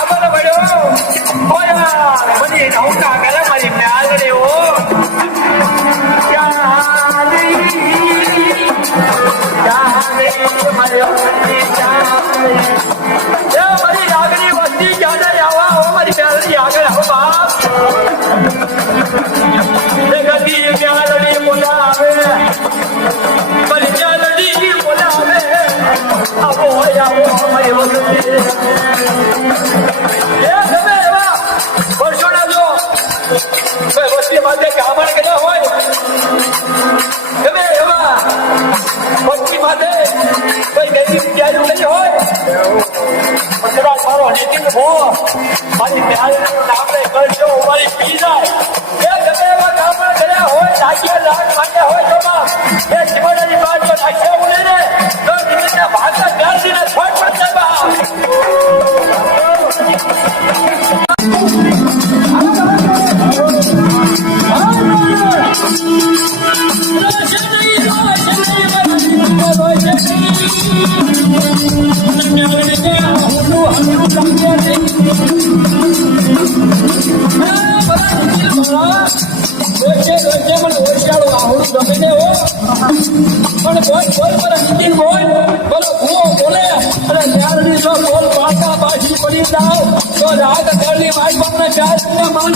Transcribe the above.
આબર પડ્યો ઓયા મને નૌકા ગલે મારી મ્યાલ રે ઓ મારી લાગણી વસ્તી ક્યારે આવા હો મારી મ્યાલની આગળ આવો બાપ ગતિ મ્યાલની બોલાવે મારી મ્યાલની બોલાવે આવો હોય આવો મારી વસ્તી તમે એવા વર્ષો ના જો વસ્તી માટે કામણ કર્યા હોય તમે એવા વસ્તી માટે કોઈ ગરીબ ક્યાંય નહીં હોય કદાચ મારો નીતિન હો મારી મ્યાલનું નામ લે કરશો મારી પી જાય તમે એવા કામણ કર્યા હોય લાગ્યા લાગ માટે હોય તો એ જીવનની વાત જો નાખ્યા બોલે ને તો નીતિનના ભાગના ગાળીને છોડ પડશે બા માન